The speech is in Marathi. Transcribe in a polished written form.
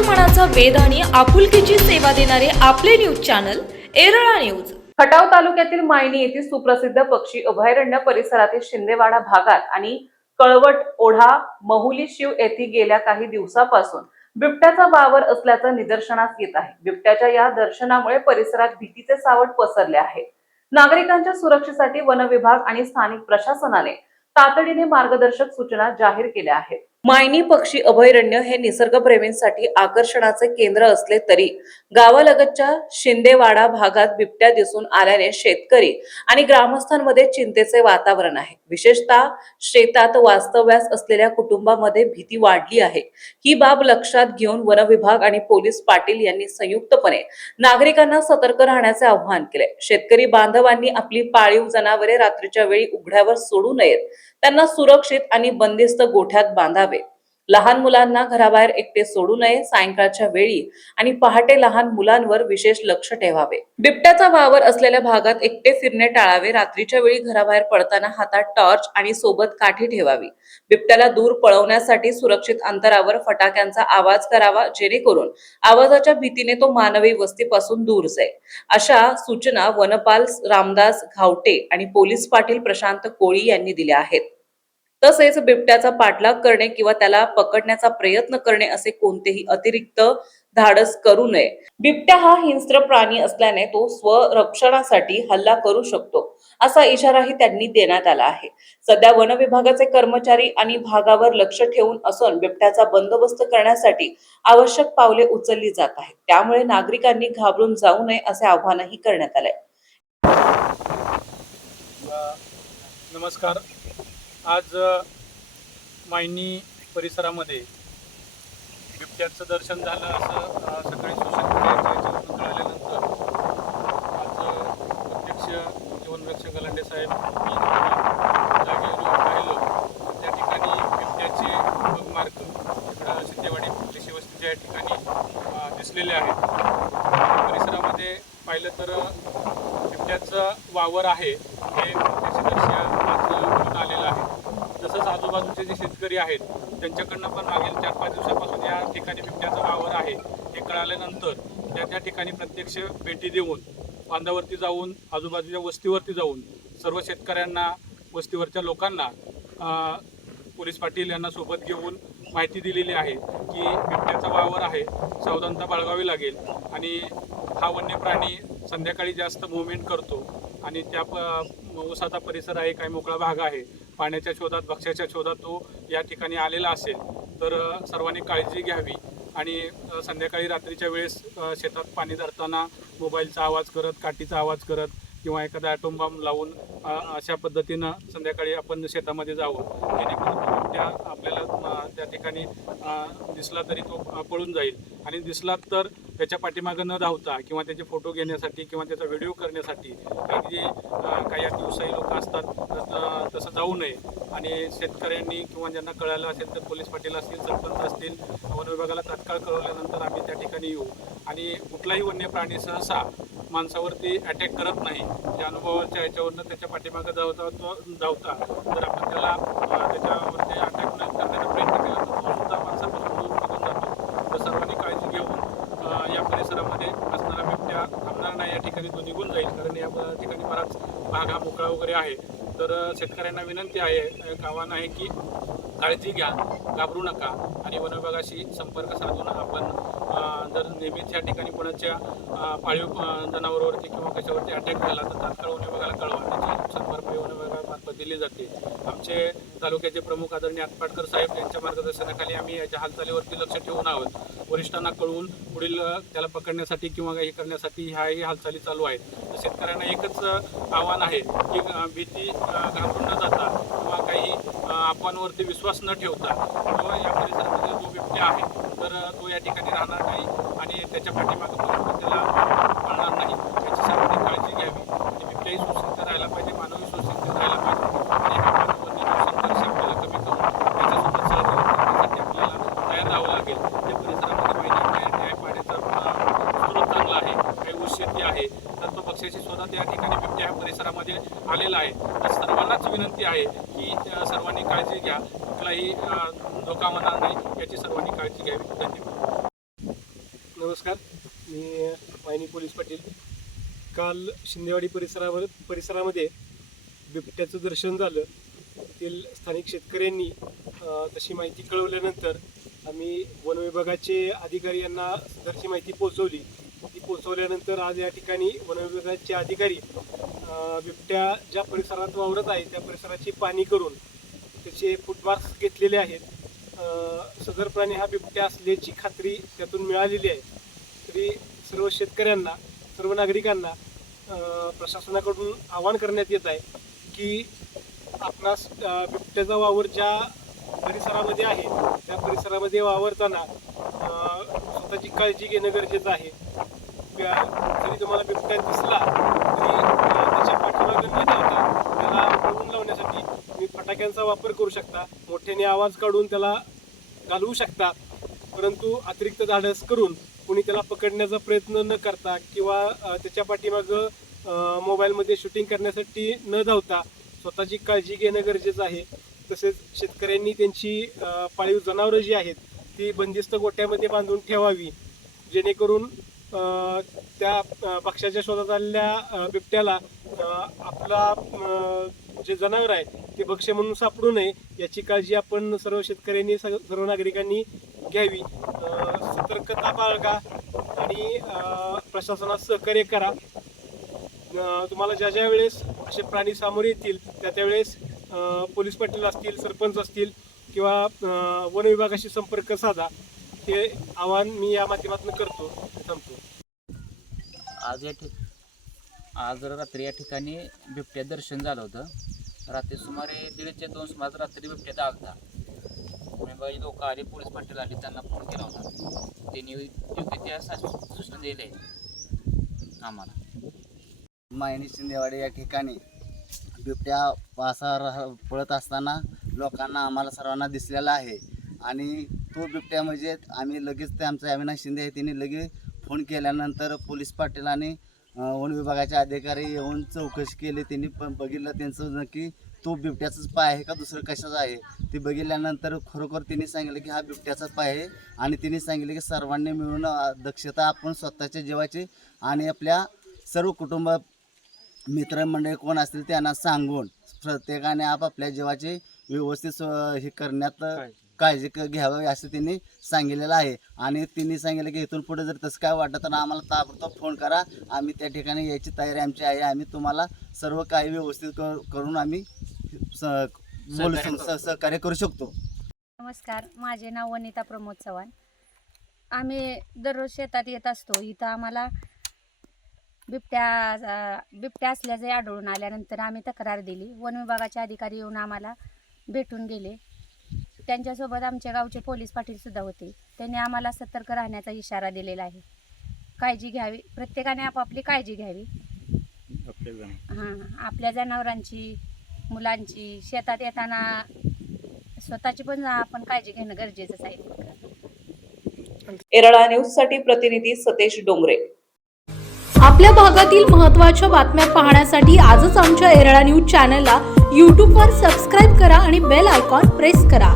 मनाचा वेध आणि आपुलकीची सेवा देणारे आपले news channel Erala news. Khatav तालुक्यातील मायणी येथील सुप्रसिद्ध पक्षी अभयारण्य परिसरातील शिंदेवाडा भागात आणि कळवट ओढा महुली शिव येथे गेल्या काही दिवसापासून बिबट्याचा वावर असल्याचं निदर्शनास येत आहे। बिबट्याच्या या दर्शनामुळे परिसरात भीतीचे सावट पसरले आहे। नागरिकांच्या सुरक्षेसाठी वन विभाग आणि स्थानिक प्रशासनाने तातडीने मार्गदर्शक सूचना जाहीर केल्या आहेत। मायणी पक्षी अभयारण्य हे निसर्गप्रेमींसाठी आकर्षणाचे केंद्र असले तरी गावालगतच्या शिंदेवाडा भागात बिबट्या दिसून आल्याने शेतकरी आणि ग्रामस्थांमध्ये चिंतेचे वातावरण आहे। विशेषतः शेतात वास्तव्यास असलेल्या कुटुंबामध्ये भीती वाढली आहे। ही बाब लक्षात घेऊन वन विभाग आणि पोलीस पाटील यांनी संयुक्तपणे नागरिकांना सतर्क राहण्याचे आवाहन केले। शेतकरी बांधवांनी आपली पाळीव जनावरे रात्रीच्या वेळी उघड्यावर सोडू नयेत, त्यांना सुरक्षित आणि बंदिस्त गोठ्यात बांधावे। लहान मुलांना घराबाहेर एकटे सोडू नये। सायंकाळच्या वेळी आणि पहाटे लहान मुलांवर विशेष लक्ष ठेवावे। बिबट्याचा वावर असलेल्या भागात एकटे फिरणे टाळावे। रात्रीच्या वेळी घराबाहेर पडताना हातात टॉर्च आणि सोबत काठी ठेवावी। बिबट्याला दूर पळवण्यासाठी सुरक्षित अंतरावर फटाक्यांचा आवाज करावा, जेणेकरून आवाजाच्या भीतीने तो मानवी वस्तीपासून दूर जाईल। अशा सूचना वनपाल रामदास घावटे आणि पोलीस पाटील प्रशांत कोळी यांनी दिल्या आहेत। तसेच बिबट्याचा पाठलाग करणे किंवा त्याला पकडण्याचा प्रयत्न करणे असे कोणतेही अतिरिक्त धाडस करू नये। बिबट्या हा हिंस्त्र प्राणी असल्याने तो स्वरक्षणासाठी हल्ला करू शकतो, असा इशाराही त्यांनी देण्यात आला आहे। सध्या वन विभागाचे कर्मचारी आणि भागावर लक्ष ठेवून असून बिबट्याचा बंदोबस्त करण्यासाठी आवश्यक पावले उचलली जात आहेत। त्यामुळे नागरिकांनी घाबरून जाऊ नये असे आवाहनही करण्यात आले। नमस्कार। आज मायणी परिसरामध्ये बिबट्याचं दर्शन झालं असं सकाळी सोशल मीडियाच्या याच्यावरून कळाल्यानंतर आज अध्यक्ष जीवनरक्षक गलांडे साहेब जागेवर पाहिलं, त्या ठिकाणी बिबट्याचे मार्क इकडं शिंदेवाडी पोलीस वस्तीच्या या ठिकाणी दिसलेले आहेत। परिसरामध्ये पाहिलं तर बिबट्याचं वावर आहे हे प्रत्यक्षदर्शी आज आलेलं आहे। तसंच आजूबाजूचे जे शेतकरी आहेत त्यांच्याकडनं पण मागील 4-5 दिवसापासून या ठिकाणी बिबट्याचा वावर आहे हे कळाल्यानंतर त्या ठिकाणी प्रत्यक्ष भेटी देऊन बांधावरती जाऊन आजूबाजूच्या वस्तीवरती जाऊन सर्व शेतकऱ्यांना वस्तीवरच्या लोकांना पोलीस पाटील यांना सोबत घेऊन माहिती दिलेली आहे की बिबट्याचा वावर आहे, सावधानता बाळगावी लागेल आणि हा वन्य प्राणी संध्याकाळी जास्त मूव्हमेंट करतो आणि त्या उसाचा परिसर आहे, काही मोकळा भाग आहे, पाण्याच्या शोधात भक्ष्याच्या शोधात तो या ठिकाणी आलेला असेल तर सर्वांनी काळजी घ्यावी आणि संध्याकाळी रात्रीच्या वेळेस शेतात पाणी धरताना मोबाईलचा आवाज करत, काठीचा आवाज करत किंवा एखादा ॲटोम बॉम्ब लावून अशा पद्धतीनं संध्याकाळी आपण शेतामध्ये जावं, जेणेकरून बिबट्या आपल्याला त्या ठिकाणी दिसला तरी तो पळून जाईल आणि दिसला तर त्याच्या पाठीमागं न धावता किंवा त्याचे फोटो घेण्यासाठी किंवा त्याचा व्हिडिओ करण्यासाठी काही अतिउत्साही लोक असतात तसं जाऊ नये। आणि शेतकऱ्यांनी किंवा ज्यांना कळालं असेल तर पोलीस पाटील असतील, सरपंच असतील, वन विभागाला तात्काळ कळवल्यानंतर आम्ही त्या ठिकाणी येऊ आणि कुठलाही वन्य प्राणी सहसा माणसावरती अटॅक करत नाही। ज्या अनुभवाच्या याच्यावरनं त्याच्या पाठीमागं धावता जर आपण त्याला त्याच्यावरती अटॅक न करण्याचा प्रयत्न केला तर तो सुद्धा माणसापासून दूर निघून जातो। तर सर्वांनी काळजी घेऊन या परिसरामध्ये असणारा बिबट्या थांबणार नाही, या ठिकाणी तो निघून जाईल, कारण या ठिकाणी बराच भाग हा मोकळा वगैरे आहे। तर शेतकऱ्यांना विनंती आहे, आवाहन आहे की काळजी घ्या, घाबरू नका आणि वन विभागाशी संपर्क साधून आपण जर नेहमीच या ठिकाणी कोणाच्या पाळीव जनावरांवरती किंवा कशावरती अटॅक झाला तर तात्काळ वन विभागाला कळवा, त्याची नुकसान भरपाई वन विभागामार्फत दिली जाते। आमचे तालुक्याचे प्रमुख आदरणीय आटपाटकर साहेब यांच्या मार्गदर्शनाखाली आम्ही याच्या हालचालीवरती लक्ष ठेवून आहोत। वरिष्ठांना कळवून पुढील त्याला पकडण्यासाठी किंवा काही करण्यासाठी ह्याही हालचाली चालू आहेत। तर शेतकऱ्यांना एकच आव्हान आहे की भीती घाबरून न जाता किंवा काही अफवांवरती विश्वास न ठेवता किंवा या परिसरामध्ये जो बिबट्या आहे तर तो या ठिकाणी राहणार नाही आणि त्याच्या पाठीमागं पर्यंत त्याला पळणार नाही, याची सर्वांनी काळजी घ्यावी आणि बिबट्याही सुरक्षित राहायला पाहिजे, मानवी सुरक्षित राहायला पाहिजे आणि हा संघर्ष आपल्याला कमी करून त्याच्यासोबत सहकार्य करण्यासाठी आपल्याला तयार राहावं लागेल। त्या परिसरामध्ये माहिती पाण्याचा स्रोत चांगला आहे, काही ऊस शेती आहे, तर तो पक्ष्याची शोधात या ठिकाणी बिबट्या ह्या परिसरामध्ये आलेला आहे। तर सर्वांनाच विनंती आहे की सर्वांनी काळजी घ्या, कुठलाही धोका होणार नाही याची सर्वांनी काळजी घ्यावी। धन्यवाद। मी मायनी पोलीस पाटील. काल शिंदेवाडी परिसरामध्ये बिबट्याचं दर्शन झालं. तेथील स्थानिक शेतकऱ्यांनी तशी माहिती कळवल्यानंतर आम्ही वन विभागाचे अधिकारी यांना सदरची माहिती पोहोचवली. ती पोहोचवल्यानंतर आज या ठिकाणी वन विभागाचे अधिकारी बिबट्या ज्या परिसरात वावरत आहे त्या परिसराची पाहणी करून त्याचे फुटमार्क्स घेतलेले आहेत. सदर प्राणी हा बिबट्या असल्याची खात्री त्यातून मिळालेली आहे. तरी सर्व शेतकऱ्यांना, सर्व नागरिकांना प्रशासनाकडून आवाहन करण्यात येत आहे की आपणास बिबट्याचा वावर ज्या परिसरामध्ये आहे त्या परिसरामध्ये वावरताना स्वतःची काळजी घेणं गरजेचं आहे. जरी तुम्हाला बिबट्या दिसला तरी त्याच्या पाठीमागे न धावता त्याला पळवून लावण्यासाठी तुम्ही फटाक्यांचा वापर करू शकता, मोठ्याने आवाज काढून त्याला घालवू शकता. परंतु अतिरिक्त धाडस करून कुणी त्याला पकडण्याचा प्रयत्न न करता किंवा त्याच्या पाठीमागं मोबाईलमध्ये शूटिंग करण्यासाठी न धावता स्वतःची काळजी घेणं गरजेचं आहे. तसेच शेतकऱ्यांनी त्यांची पाळीव जनावरं जी आहेत ती बंदिस्त गोठ्यामध्ये बांधून ठेवावी, जेणेकरून त्या पक्ष्याच्या शोधात आलेल्या बिबट्याला आपला जे जनावर आहे ते भक्ष्य म्हणून सापडू नये याची काळजी आपण सर्व शेतकऱ्यांनी, सर्व नागरिकांनी घ्यावी. सतर्कता बाळगा आणि प्रशासनास सहकार्य करा. तुम्हाला ज्या वेळेस असे प्राणी सामोरे येतील त्यावेळेस पोलीस पाटील असतील, सरपंच असतील किंवा वन विभागाशी संपर्क साधा. हे आवाहन मी या माध्यमातून करतो. थांबतो. आज रात्री या ठिकाणी बिबट्या दर्शन झालं होतं. रात्री सुमारे 1:30 ते 2 सुमारास रात्री बिबट्या आलता. मुंबई लोक आले, पोलीस पाटील आले, त्यांना फोन केला होता. त्यांनी योग्य त्या सूचना दिल्या आहेत आम्हाला. मायनी शिंदेवाडी या ठिकाणी बिबट्या पळत असताना लोकांना, आम्हाला सर्वांना दिसलेला आहे. आणि तो बिबट्या म्हणजे आम्ही लगेच ते आमचा अविनाश शिंदे आहे त्यांनी लगेच फोन केल्यानंतर पोलीस पाटील आणि वन विभागाचे अधिकारी येऊन चौकशी केली. त्यांनी पण बघितलं त्यांचं नक्की तो बिबट्याचाच पाय आहे का दुसरं कशाचा आहे ते बघितल्यानंतर खरोखर त्यांनी सांगितलं की हा बिबट्याचाच पाय आहे. आणि त्यांनी सांगितलं की सर्वांनी मिळून दक्षता आपण स्वतःच्या जीवाची आणि आपल्या सर्व कुटुंब मित्रमंडळी कोण असतील त्यांना सांगून प्रत्येकाने आपापल्या जीवाची व्यवस्थित हे करण्यात काळजी घ्यावी असं त्यांनी सांगितलेलं आहे. आणि त्यांनी सांगितलं की इथून पुढे जर तसं काय वाटतं तर आम्हाला ताबडतोब फोन करा, आम्ही त्या ठिकाणी यायची तयारी आमची आहे. आम्ही तुम्हाला सर्व काही व्यवस्थित करून आम्ही सहकार्य करू शकतो. नमस्कार, माझे नाव वनिता प्रमोद चव्हाण. आम्ही दररोज शेतात येत असतो. इथं आम्हाला बिबट्या असल्याचे आढळून आल्यानंतर आम्ही तक्रार दिली. वन विभागाचे अधिकारी येऊन आम्हाला भेटून गेले. त्यांच्यासोबत आमच्या गावचे पोलीस पाटीलसुद्धा होते. त्यांनी आम्हाला सतर्क राहण्याचा इशारा दिलेला आहे. काळजी घ्यावी, प्रत्येकाने आपापली काळजी घ्यावी. आपल्या जनावरांची, मुलांची, शेतात येताना स्वतःची पण आपण काळजी घेणं गरजेचंच आहे. एरळा न्यूज साठी प्रतिनिधी सतेश डोंगरे. आपल्या भागातील महत्त्वाच्या बातम्या पाहण्यासाठी आजच आमच्या एरळा न्यूज चॅनलला यूट्यूबवर सबस्क्राईब करा आणि बेल आयकॉन प्रेस करा.